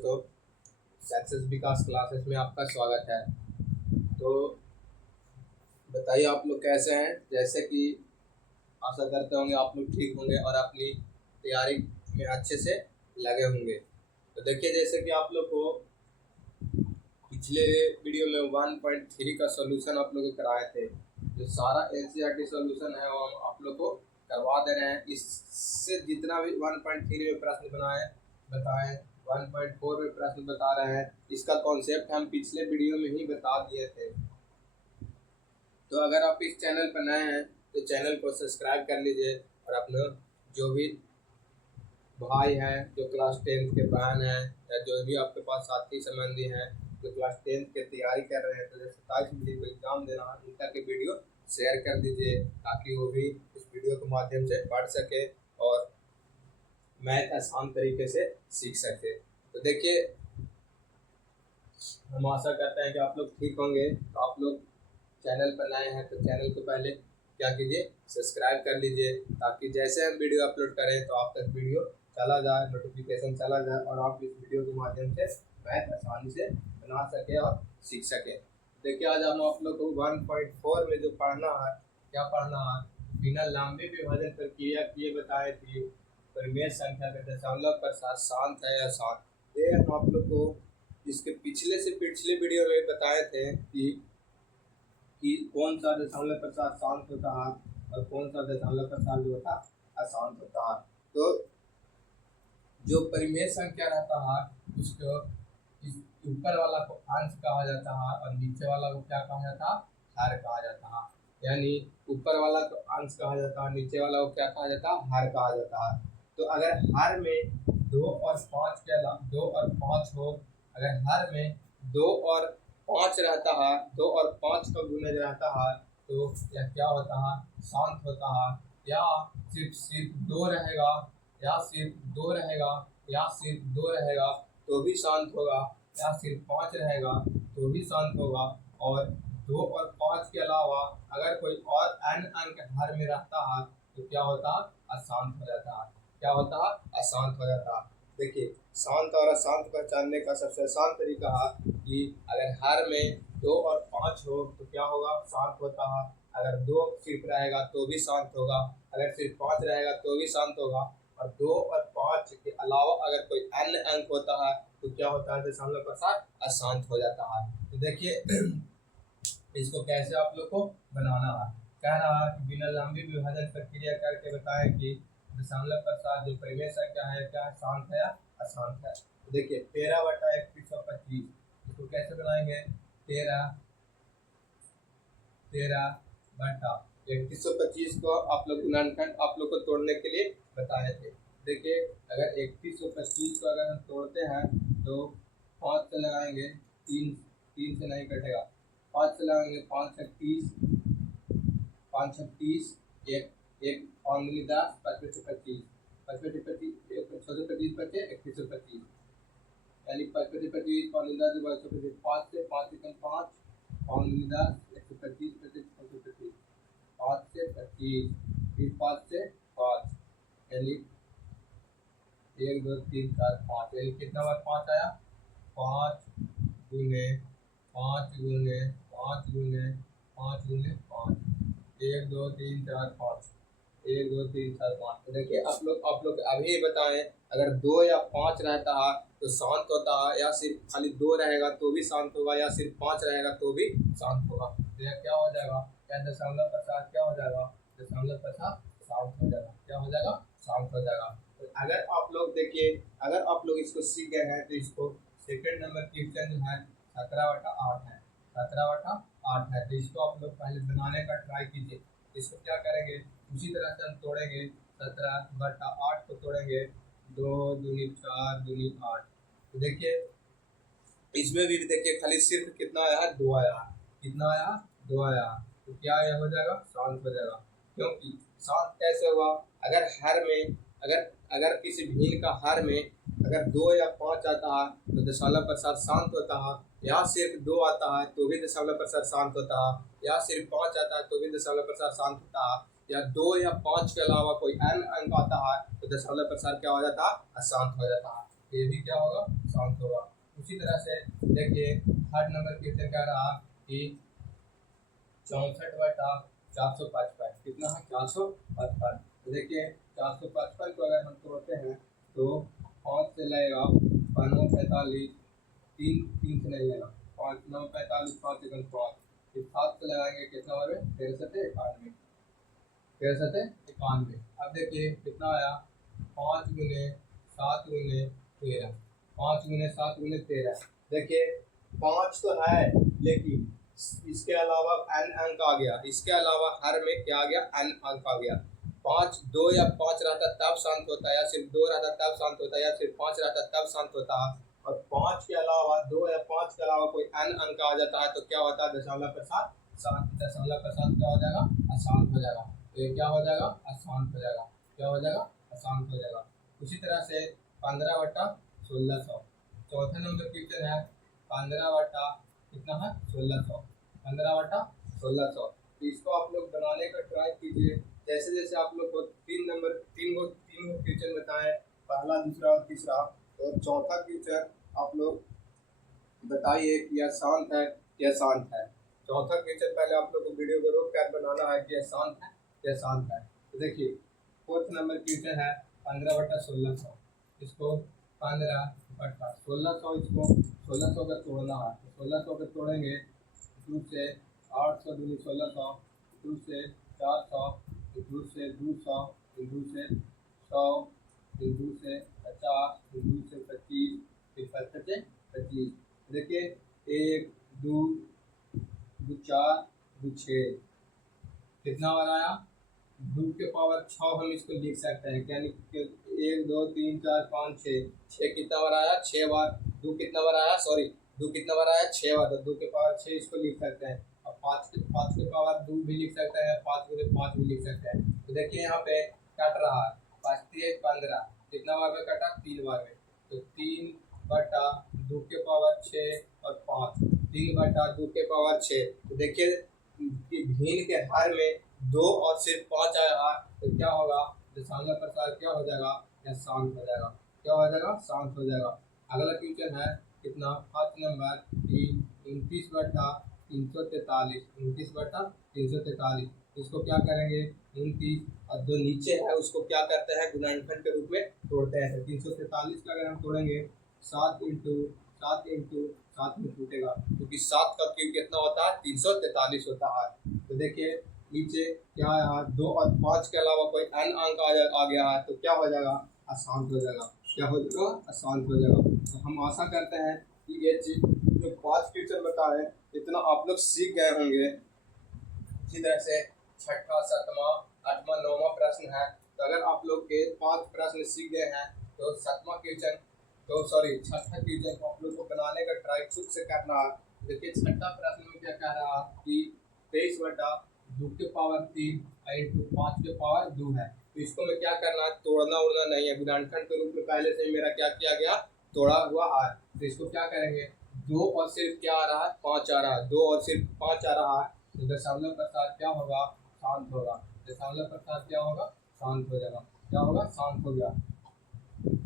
दोस्तों, सक्सेस विकास क्लासेस में आपका स्वागत है। तो बताइए आप लोग कैसे हैं। जैसे कि आशा करते होंगे आप लोग ठीक होंगे और अपनी तैयारी में अच्छे से लगे होंगे। तो देखिए, जैसे कि आप लोग को पिछले वीडियो में 1.3 का सॉल्यूशन आप लोग को कराए थे। जो सारा एनसीईआरटी सॉल्यूशन है वो हम आप लोग को करवा दे रहे हैं। इससे जितना भी 1.3 में प्रश्न बताएं 1.4 में प्रश्न बता रहे हैं, इसका कॉन्सेप्ट हम पिछले वीडियो में ही बता दिए थे। तो अगर आप इस चैनल पर नए हैं तो चैनल को सब्सक्राइब कर लीजिए और अपने जो भी भाई हैं, जो क्लास 10 के बहन हैं या जो भी आपके पास साथी संबंधी हैं जो क्लास 10 की तैयारी कर रहे हैं, तो जैसे 27 मई को एग्जाम देना है, उनका के वीडियो शेयर कर दीजिए ताकि वो भी इस वीडियो के माध्यम से पढ़ सके और मैथ आसान तरीके से सीख सके। तो देखिए, हम आशा करते हैं कि आप लोग ठीक होंगे। तो आप लोग चैनल पर नए हैं तो चैनल को पहले क्या कीजिए, सब्सक्राइब कर लीजिए ताकि जैसे हम वीडियो अपलोड करें तो आप तक वीडियो चला जाए, नोटिफिकेशन चला जाए और आप इस वीडियो के माध्यम से मैथ आसानी से बना सके और सीख सके। देखिए, आज हम आप लोग को 1.4 में जो पढ़ना है, क्या पढ़ना है, बिना लंबे विभाजन प्रक्रिया किए बताए थे परिमेय संख्या के दशमलव प्रसार शांत है या शांत। ये हम आप लोग को इसके पिछले वीडियो में बताए थे कि कौन सा दशमलव प्रसार शांत होता है और कौन सा दशमलव प्रसार जो होता है अशांत होता है। तो जो परिमेय संख्या रहता है उसको ऊपर वाला को अंश कहा जाता है और नीचे वाला को क्या कहा जाता है, हर कहा जाता है। यानी ऊपर वाला को अंश कहा जाता है, नीचे वाला को क्या कहा जाता है, हर कहा जाता है। तो अगर हर में 2 और 5 के अलावा 2 और 5 हो, अगर हर में 2 और 5 रहता है, 2 और 5 का गुणज रहता है तो यह क्या होता है, शांत होता है। या सिर्फ 2 रहेगा या सिर्फ 2 रहेगा या सिर्फ 2 रहेगा तो भी शांत होगा, या सिर्फ 5 रहेगा तो भी शांत होगा। और 2 और 5 के अलावा अगर कोई और n अंक हर में रहता है तो क्या होता है, अशांत हो जाता है। क्या होता है, अशांत हो जाता है। देखिए, शांत और अशांत पहचानने का सबसे आसान तरीका है कि अगर हर में 2 और 5 हो तो क्या होगा, शांत होता है। अगर 2 सिर्फ रहेगा तो भी शांत होगा, अगर सिर्फ 5 रहेगा तो भी शांत होगा। और 2 और 5 के अलावा अगर कोई अन्य अंक होता है तो क्या होता है, दशमलव प्रसार अशांत हो जाता है। तो देखिए, इसको कैसे आप लोग को बनाना है। कह रहा है कि बिना लंबी विभाजन प्रक्रिया करके बताएं कि दशमलव प्रसार जो परिमेय संख्या है क्या शांत है या अशांत है। तो देखिए, 13/2125 इसको कैसे बनाएंगे, 13/2125 को आप लोग गुणनखंड आप लोग को तोड़ने के लिए बताए थे। देखिए, अगर 2125 को अगर हम तोड़ते हैं तो 5 से लगाएंगे, 3 से नहीं कटेगा, 5 से लगाएंगे, 5 से 30, 5 से 30, एक 10, 5 से 25, 5 से 25, 625 बचे 2125, यानी 5 से 25, 5 से 5 से 5 से 5, 5 125 बचे 625, 5 से 25, फिर 5 से 5, यानी 1 2 3 4 5, यानी कितना बार 5 आया, 5 गुने 5 गुने 5 गुने 5 गुने 5, 1 2 3 4 5, 1 2 3 4 5। तो देखिए, आप लोग अभी बताएं, अगर 2 या 5 रहता है तो शांत होता है, या सिर्फ खाली 2 रहेगा तो भी शांत होगा, या सिर्फ 5 रहेगा तो भी शांत होगा। तो यह क्या हो जाएगा, क्या दशमलव प्रसार क्या हो जाएगा, दशमलव प्रसार शांत हो जाएगा। क्या हो जाएगा, शांत हो जाएगा। तो अगर आप लोग देखिए, अगर आप लोग इसको सीख गए हैं तो इसको सेकंड नंबर क्वेश्चन जो है 17/8 है, 17/8 है। तो इसको आप लोग पहले बनाने का ट्राई कीजिए। इसको क्या करेंगे, उसी तरह से हम तोड़ेंगे, 17/8 को तोड़ेंगे, 2 दूनी 4 दूनी 8। तो देखिए, इसमें भी देखिए खाली सिर्फ कितना आया, 2 आया, कितना आया, 2 आया। तो क्या यह हो जाएगा, शांत हो जाएगा। क्योंकि शांत कैसे हुआ, अगर हर में अगर किसी भिन्न का हर में अगर 2 या 5 आता है तो दशमलव प्रसार शांत होता है, या सिर्फ 2 आता है तो भी दशमलव प्रसार शांत होता है, या सिर्फ 5 आता है तो भी दशमलव प्रसार शांत होता है, या 2 या 5 के अलावा कोई अन्य अंक आता है तो दशमलव प्रसार क्या हो जाता है, अशांत हो जाता है। तो ये भी क्या होगा, शांत होगा। उसी तरह से देखिए थर्ड नंबर क्वेश्चन क्या रहा कि 64/455 कितना है, 455। तो देखिए 455 को अगर हम तोड़ते हैं तो 5 से लगेगा 5 9 45, 3 से नहीं लेगा, 5 9 45, 5 1 5, फिर 7 से लगाएंगे कितना बार में, 63 91। अब देखिए कितना आया, 5 गुने 7 गुने 13, 5 गुने 7 गुने 13। देखिए 5 तो है लेकिन इसके अलावा n अंक आ गया, इसके अलावा हर में क्या आ गया, n अंक आ गया। 5 2 या 5 रहता तब शांत होता है, या सिर्फ 2 रहता तब शांत होता है, या सिर्फ 5 रहता तब शांत होता है। और 5 के अलावा 2 या 5 के अलावा कोई n अंक आ जाता है तो क्या होता है, दशमलव के साथ शांत, दशमलव के साथ क्या हो जाएगा, अशांत हो जाएगा। तो ये क्या हो जाएगा, अशांत हो जाएगा, क्या हो जाएगा, अशांत हो जाएगा। उसी तरह से 15/1600 चौथा नंबर क्वेश्चन है, 15 कितना है, 1600, 15/1600। इसको आप लोग बनाने का ट्राई कीजिए। जैसे जैसे आप लोग को तीन गो क्वेश्चन बताएं, पहला दूसरा और तीसरा, और चौथा क्वेश्चन आप लोग बताइए कि यह शांत है या शांत है। चौथा क्वेश्चन पहले आप लोग को वीडियो को रोक कर बनाना है कि यह शांत है या शांत है। तो देखिए फोर्थ नंबर क्वेश्चन है 15/1600, इसको 15/1600, इसको 1600 का तोड़ना है। तो 1600 का तोड़ेंगे, 2 से 800 दूनी 1600, 2 से 400, 2 से 200, 2 से 100, 2 से 50, 2 से 25, फिर 5 से 25। देखिए 1 2 2 4 2 6 कितना बार आया, 2 के पावर 6 हम इसको लिख सकते हैं, यानी 1 2 3 4 5 6 कितना बार आया, 6 बार। 2 कितना बार आया, सॉरी 2 कितना बार आया, 6 बार। तो 2 के पावर 6 इसको लिख सकते हैं। और 5 के पावर 2 भी लिख सकते हैं, 5 गुने 5 भी लिख सकते हैं। तो देखिए यहाँ पे कट रहा है, 5 3 15, कितना बार में कटा, 3 बार में। तो 3/2 के पावर 6 और 5, 3/2 के पावर 6। तो देखिए भिन्न के हर में 2 और सिर्फ 5 आया तो क्या होगा, दशमलव प्रसार क्या हो जाएगा, या शांत हो जाएगा, क्या हो जाएगा, शांत हो जाएगा। अगला क्वेश्चन है कितना, 5 नंबर 29/343, 29/343। इसको क्या करेंगे, 29 और जो नीचे है उसको क्या करते हैं, गुणनखंड के रूप में तोड़ते हैं। तो 343 का अगर हम तोड़ेंगे, 7 × 7 में टूटेगा, क्योंकि 7 का क्यूब कितना होता है, 343 होता है। तो देखिए नीचे क्या है, 2 और 5 के अलावा कोई n अंक आ गया है तो क्या हो जाएगा, अशांत हो जाएगा, क्या हो जाएगा, अशांत हो जाएगा। तो हम आशा करते हैं कि ये चीज जो 5 क्वेश्चन बताए इतना आप लोग सीख गए होंगे। इसी तरह से छठा, सातवां, आठवां, 9वां प्रश्न है। तो अगर आप लोग के 5 प्रश्न सीख गए हैं तो छठा क्वेश्चन को आप लोग को बनाने का ट्राई खुद से करना है। देखिए छठा प्रश्न में क्या कह रहा है कि 23/2 के पावर 3 × 5 के पावर 2 है। तो इसको में क्या करना है, तोड़ना उड़ना नहीं है, गुणनखंड के रूप में पहले से मेरा क्या किया गया, तोड़ा हुआ है। तो इसको क्या करेंगे, 2 और सिर्फ क्या आ रहा है, 5 आ रहा है, 2 और सिर्फ 5 आ रहा है। तो दशमलव प्रसार क्या होगा, शांत होगा, दशमलव प्रसार क्या होगा, शांत हो जाएगा, क्या होगा, शांत हो गया।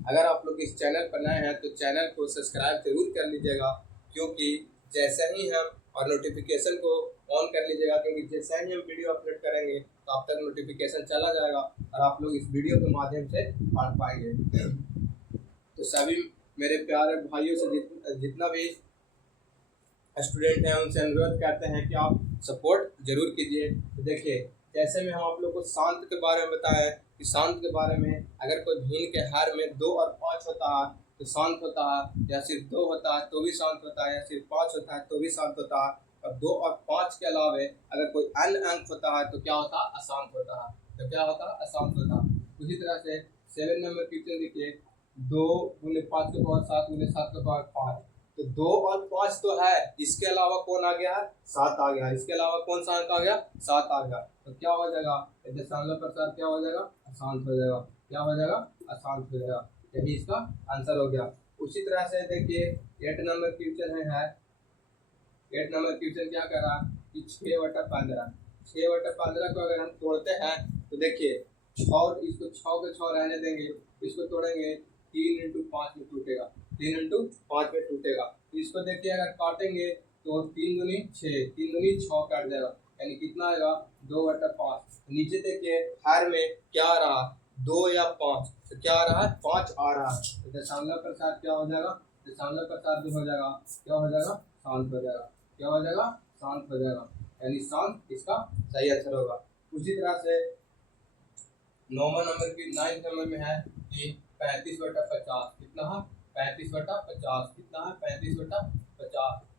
अगर आप लोग इस चैनल पर नए हैं तो चैनल को सब्सक्राइब जरूर कर लीजिएगा, क्योंकि जैसे ही हम और नोटिफिकेशन को ऑन कर लीजिएगा, क्योंकि जैसे ही हम वीडियो अपलोड करेंगे तो आप तक नोटिफिकेशन चला जाएगा और आप लोग इस वीडियो के माध्यम से पढ़ पाएंगे। तो सभी मेरे प्यारे भाइयों से जितना भी स्टूडेंट हैं उनसे अनुरोध करते हैं कि आप सपोर्ट जरूर कीजिए। तो देखिए जैसे में हम आप लोग को शांत के बारे में बताएं कि शांत के बारे में, अगर कोई भिन्न के हर में 2 और 5 होता है तो शांत होता है, या सिर्फ 2 होता है तो भी शांत होता है, या सिर्फ 5 होता है तो भी शांत होता है। और 2 और 5 के अलावे अगर कोई अन्य अंक होता है तो क्या होता है, अशांत होता है, तो क्या होता है, अशांत होता है। उसी तरह से 7 नंबर क्वेश्चन देखिए, 2 × 5 के पावर 7 × 7 के पावर 5। तो 2 और 5 तो है, इसके अलावा कौन आ गया है, 7 आ गया, इसके अलावा कौन सा अंक आ गया, 7 आ गया। तो क्या हो जाएगा, दशमलव प्रसार क्या हो जाएगा, अशांत हो जाएगा, क्या हो जाएगा, अशांत हो जाएगा। यही इसका आंसर हो गया। उसी तरह से देखिए 8 नंबर क्वेश्चन है 8 नंबर क्वेश्चन क्या कर रहा है कि 6/15, 6/15 को अगर हम तोड़ते हैं तो देखिए 6, इसको 6 के 6 रहने देंगे, इसको तोड़ेंगे 3 इंटू 5 में टूटेगा, 3 इंटू 5 में टूटेगा। तो इसको देखिए अगर काटेंगे तो 3 दूनी 6, 3 दूनी 6 काट जाएगा, यानी कितना आएगा 2/5। नीचे देखिए हर में क्या आ रहा, 2 या 5, तो क्या आ रहा है 5 आ रहा है, तो दशमलव के साथ क्या हो जाएगा, दशमलव के साथ जो हो जाएगा क्या हो जाएगा, शांत हो जाएगा, क्या हो जाएगा, शांत हो जाएगा, यानी शांत इसका सही आंसर होगा। उसी तरह से 9वां नंबर की 9th नंबर में है कि 35/50 कितना है, 35/50 कितना है, 35/50।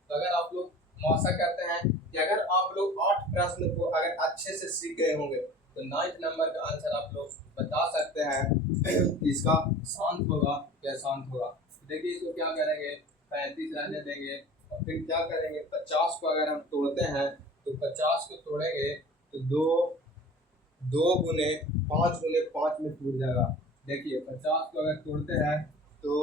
तो अगर आप लोग मौसा करते हैं कि अगर आप लोग 8 प्रश्न को अगर अच्छे से सीख गए होंगे तो 9th नंबर का आंसर आप लोग बता सकते हैं कि इसका शांत होगा या शांत होगा। देखिए इसको क्या करेंगे, 35 रहने देंगे और फिर क्या करेंगे, 50 को अगर हम तोड़ते हैं तो 50 को तोड़ेंगे तो 2 गुने 5 गुने 5 में टूट जाएगा। देखिए 50 को अगर तोड़ते हैं तो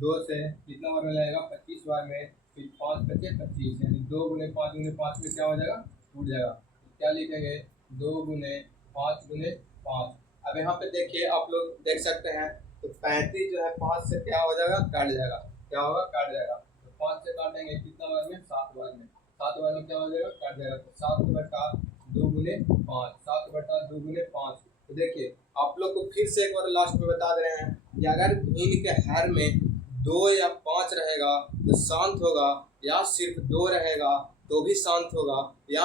2 से कितना बार में लगेगा, 25 बार में, फिर 5 बचे 25, यानी 2 गुने 5 गुने 5 में क्या हो जाएगा, टूट जाएगा। तो क्या लिखेंगे, 2 गुने 5 गुने 5। अब यहाँ पे देखिए आप लोग देख सकते हैं तो 35 जो है 5 से क्या हो जाएगा, काट जाएगा, क्या होगा, काट जाएगा। तो 5 से काटेंगे कितना बार में, 7 बार में, 7 बार में क्या हो जाएगा, काट जाएगा। तो 7/2 गुने 5, 7/2 गुने 5। तो देखिए आप लोग को फिर से एक बार लास्ट में बता दे रहे हैं कि अगर भिन्न के हर में 2 या 5 रहेगा तो शांत होगा, या सिर्फ 2 रहेगा तो भी शांत होगा, या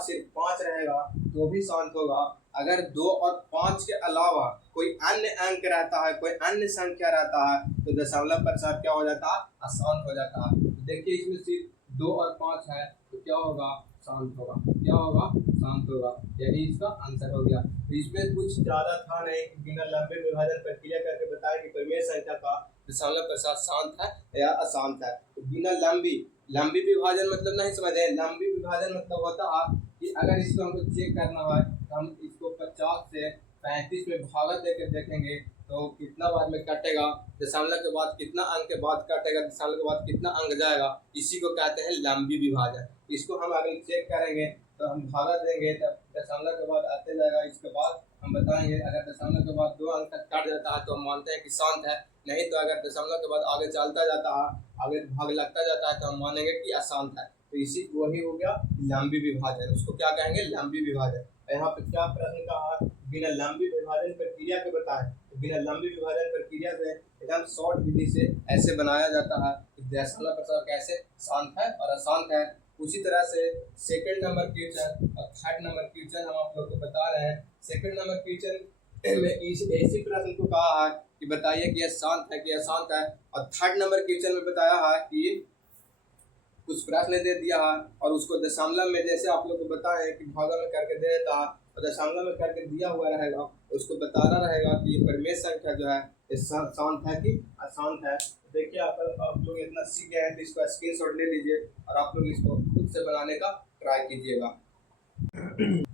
सिर्फ 5 रहेगा तो भी शांत होगा। अगर 2 और 5 के अलावा कोई अन्य अंक रहता है, कोई अन्य संख्या रहता है तो दशमलव के साथ क्या हो जाता है, अशांत हो जाता है। तो देखिए इसमें सिर्फ 2 और 5 है तो क्या होगा, शांत होगा, क्या होगा, शांत होगा, यही इसका आंसर हो गया। तो इसमें कुछ ज्यादा था नहीं, बिना लंबे विभाजन प्रक्रिया करके बताया कि परिमेय संख्या का दशमलव के साथ शांत है या अशांत है। तो बिना लंबी विभाजन मतलब नहीं समझे, लंबी विभाजन मतलब होता है कि अगर इसको हमको चेक करना है तो हम इसको 50 से 35 में भागा देकर देखेंगे तो कितना बार में कटेगा, दशमलव के बाद कितना अंक के बाद कटेगा, दशमलव के बाद कितना अंक जाएगा, इसी को कहते हैं लंबी विभाजन। इसको हम अगर चेक करेंगे तो हम भागा देंगे तब दशमलव के बाद आते जाएगा, इसके बाद हम बताएंगे अगर दशमलव के बाद 2 अंक तक कट जाता है तो हम मानते हैं कि शांत है, नहीं तो अगर दशमलव के बाद आगे चलता जाता है, आगे भाग लगता जाता है तो हम मानेंगे कि अशांत है। तो इसी वही हो गया लंबी विभाजन, उसको क्या कहेंगे, लंबी विभाजन। यहाँ पे क्या प्रश्न कहा, बिना लंबी विभाजन प्रक्रिया के बताएं। तो बिना लंबी विभाजन प्रक्रिया से एकदम शॉर्ट विधि से ऐसे बनाया जाता है कि दशमलव प्रसार कैसे शांत है और अशांत है। उसी तरह से सेकंड नंबर क्वेश्चन और थर्ड नंबर क्वेश्चन हम आप लोग को बता रहे हैं। सेकंड नंबर क्वेश्चन में ऐसी प्रश्न को कहा है कि बताइए कि यह शांत है कि अशांत है, और थर्ड नंबर क्वेश्चन में बताया है कि कुछ प्रश्न दे दिया है और उसको दशमलव में जैसे आप लोग को बताएं कि भागा में करके दे देता है और दशमलव में करके दिया हुआ रहेगा, उसको बताना रहेगा कि ये परिमेय संख्या जो है शांत है कि अशांत है। देखिए आप लोग इतना सीख गए हैं तो इसको स्क्रीनशॉट ले लीजिए और आप लोग इसको खुद से बनाने का ट्राई कीजिएगा।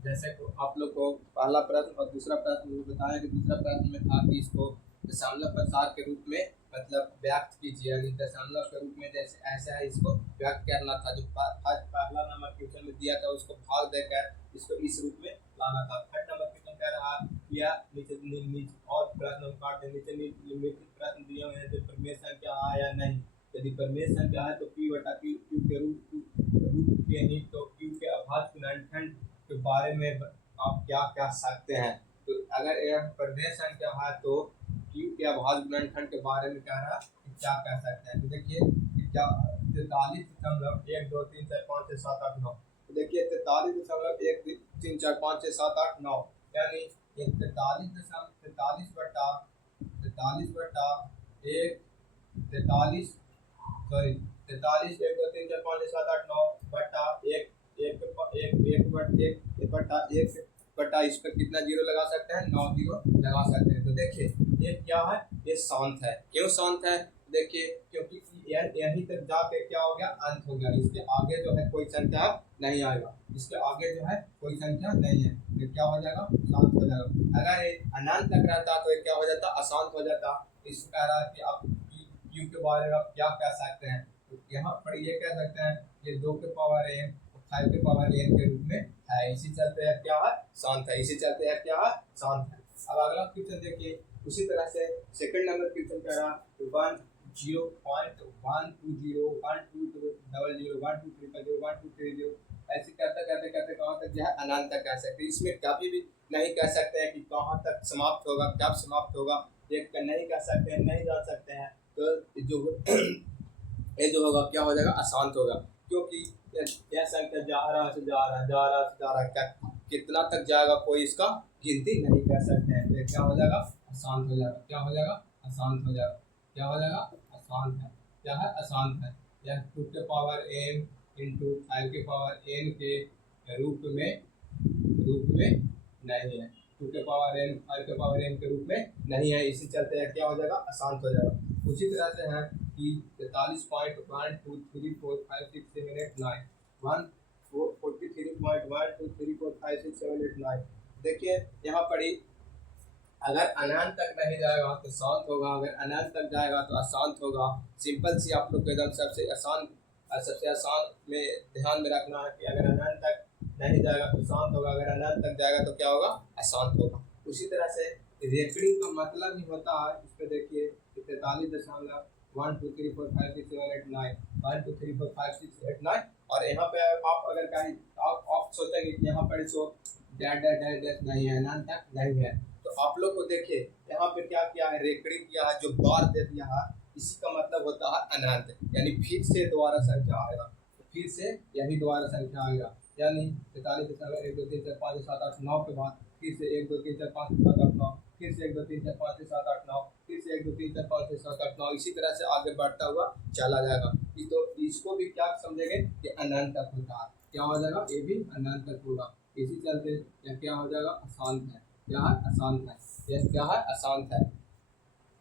जैसे आप लोग को पहला प्रश्न और दूसरा प्रश्न बताया कि दूसरा प्रश्न में था कि इसको दशमलव प्रसार के रूप में मतलब व्यक्त कीजिए, यानी दशमलव के रूप में जैसे ऐसा है इसको व्यक्त करना था। जो पहला नंबर क्वेश्चन में दिया था उसको भाग देकर इसको इस रूप में लाना था। थर्ड नंबर क्वेश्चन कह रहा या नीचे और प्रश्न काट दे, नीचे प्रश्न दिए हुए हैं जो परिमेय संख्या है या नहीं। यदि परिमेय संख्या है तो P/Q के रूप के नहीं तो Q के अभाज्य गुणनखंड के बारे में आप क्या कह सकते हैं। तो अगर यह परिमेय संख्या है तो Q के अभाज्य गुणनखंड के बारे में कह रहा है कि क्या कह सकते हैं। तो देखिए 43.1 2 3 4 5 6 7 8 9, तो देखिए 43.1 3 4 5 6 7 8 9, यानी ये 43 बटा 1 1 2 3 4 5 6 7 8 9 बटा 1 बटा इस पर कितना जीरो लगा सकते हैं, 9 जीरो लगा सकते हैं। तो देखिए ये क्या है, ये शांत है। क्यों शांत है, देखिए क्योंकि यहीं तक जाके क्या हो गया, अंत हो गया। इसके आगे जो है कोई संख्या नहीं आएगा, इसके आगे जो है कोई संख्या नहीं है, तो क्या हो जाएगा, शांत हो जाएगा। अगर ये अनंत तक रहता तो ये क्या हो जाता, अशांत हो जाता। इस कह रहा है कि आप Q के बारे में आप क्या कह सकते हैं, तो यहाँ पर ये कह सकते हैं ये 2 के पावर n 5 के पावर n के रूप में है, इसी चलते है क्या है, शांत है, इसी चलते है क्या है, शांत है। अब अगला क्वेश्चन देखिए उसी तरह से सेकंड नंबर क्वेश्चन कह रहा 10.122001230 ऐसे करते करते करते कहाँ तक जो है अनंत तक कह सकते हैं। इसमें कभी भी नहीं कह सकते हैं कि कहाँ तक समाप्त होगा, कब समाप्त होगा, ये नहीं कह सकते हैं, नहीं जान सकते हैं। तो जो ये जो होगा क्या हो जाएगा, अशांत होगा, क्योंकि यह संख्या जा रहा है, क्या कितना तक जाएगा कोई इसका गिनती नहीं कर सकते हैं। तो क्या हो जाएगा, अशांत हो जाएगा। क्या हो जाएगा, अशांत हो जाएगा। क्या हो जाएगा, अशांत है। क्या है, अशांत है। यह 2 के पावर n इंटू 5 के पावर n के रूप में नहीं है। 2 के पावर n 5 के पावर n के रूप में नहीं है, इसी चलते क्या हो जाएगा, अशांत हो जाएगा। उसी तरह से है कि 43.123456789 143.123456789। देखिए यहाँ पर ही अगर अनंत तक नहीं जाएगा तो शांत होगा, अगर अनंत तक जाएगा तो अशांत होगा। सिंपल सी आप लोग को एकदम सबसे आसान में ध्यान में रखना है कि अगर अनंत तक नहीं जाएगा तो शांत होगा, अगर अनंत तक जाएगा तो क्या होगा, अशांत होगा। उसी तरह से रेकड़िंग का मतलब ही होता है, इस पर देखिए 43.123456789 123456789। और यहाँ पे आप अगर कहीं आप सोचेंगे कि यहाँ पर इसको डैश नहीं है, अनंत तक नहीं है, तो आप लोग को देखिए यहाँ पे क्या किया है, रेकड़िंग किया है, जो बार दे दिया है, इसी का मतलब होता है अनंत, यानी फिर से दोबारा संख्या आएगा, फिर से यही दोबारा संख्या आएगा, यानी 43.123456789 के बाद फिर से 1 2 3 4 5 6 7 8 9, फिर से 1 2 3 4 5 6 7 8 9, फिर से 1 2 3 4 5 6 7 8 9, इसी तरह से आगे बढ़ता हुआ चला जाएगा। तो इसको भी क्या समझेंगे कि अनंत तक होता है। क्या हो जाएगा, ये भी अनंत तक होगा। इसी चलते यह क्या हो जाएगा, अशांत है। क्या है, अशांत है। यह क्या है, अशांत है।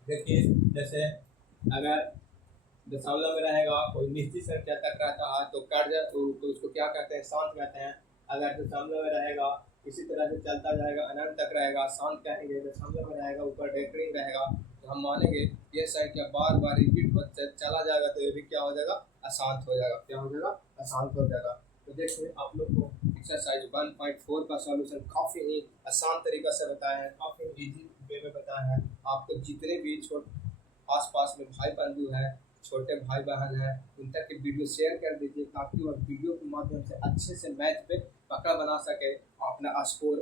देखिए जैसे अगर दशमलव में रहेगा, कोई निश्चित संख्या तक रहता है तो कट जाए तो उसको क्या कहते हैं, शांत कहते हैं। अगर दशमलव में रहेगा, इसी तरह से चलता जाएगा, अनंत तक रहेगा, शांत कहेंगे। दशमलव में रहेगा, ऊपर डेकरिंग रहेगा, तो हम मानेंगे ये संख्या बार बार रिपीट होते चला जाएगा, तो ये भी क्या हो जाएगा, अशांत हो जाएगा। क्या हो जाएगा, अशांत हो जाएगा। तो देखिए आप लोग को एक्सरसाइज 1.4 का सॉल्यूशन काफ़ी ही आसान तरीका से बताया है, काफ़ी इजी वे में बताया है। आपको जितने भी आसपास में भाई बंधु हैं, छोटे भाई बहन हैं, उन तक के वीडियो शेयर कर दीजिए, ताकि वह वीडियो के माध्यम से अच्छे से मैथ पे पकड़ बना सके, अपना स्कोर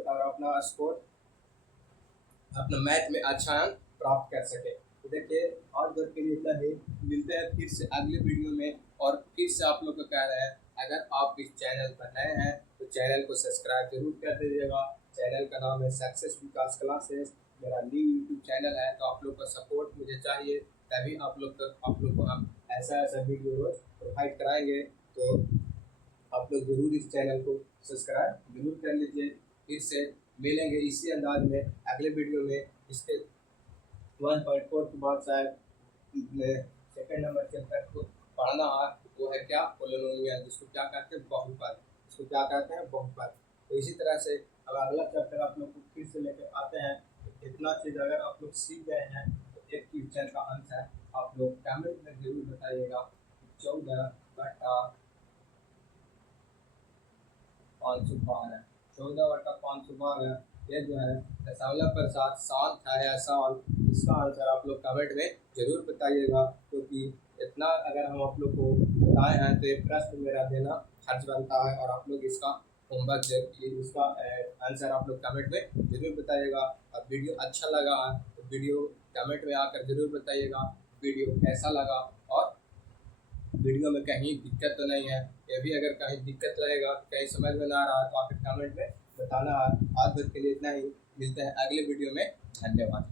अपना मैथ में अच्छा अंक प्राप्त कर सके। तो देखिए आज भर के लिए इतना ही, मिलते हैं फिर से अगले वीडियो में। और फिर से आप लोग को कह रहे हैं, अगर आप इस चैनल पर नए हैं तो चैनल को सब्सक्राइब जरूर कर दीजिएगा। चैनल का नाम है सक्सेस विकास क्लासेस, मेरा न्यू यूट्यूब चैनल है, तो आप लोग का सपोर्ट मुझे चाहिए, तभी आप लोग को हम ऐसा वीडियो रोज प्रोवाइड कराएंगे। तो आप लोग जरूर इस चैनल को सब्सक्राइब जरूर कर लीजिए। फिर से मिलेंगे इसी अंदाज में अगले वीडियो में। इसके 1.4 के बाद शायद सेकंड नंबर चैप्टर को पढ़ना है, वो है क्या, पोलिनोमियल, जिसको क्या कहते हैं, बहुपद। इसको क्या कहते हैं, बहुपद। तो इसी तरह से अब अगला चैप्टर आप लोग को फिर से लेकर आते हैं। तो इतना चीज़ अगर आप लोग सीख गए हैं तो एक क्वेश्चन का आंसर आप लोग कमेंट में जरूर बताइएगा। 14/512 14/512 ये जो है दशमलव पर शांत है या शांत, इसका आंसर आप लोग कमेंट में जरूर बताइएगा। क्योंकि इतना अगर हम आप लोग को बताए हैं तो ये प्रश्न मेरा देना फर्ज बनता है, और आप लोग इसका होमवर्क इसका आंसर आप लोग कमेंट में जरूर बताइएगा। और वीडियो अच्छा लगा तो वीडियो कमेंट में आकर जरूर बताइएगा वीडियो कैसा लगा, और वीडियो में कहीं दिक्कत तो नहीं है। ये भी अगर कहीं दिक्कत रहेगा, कहीं समझ में ना आ रहा है, तो आप कमेंट में बताना है। आज भर के लिए इतना ही, मिलते हैं अगले वीडियो में। धन्यवाद।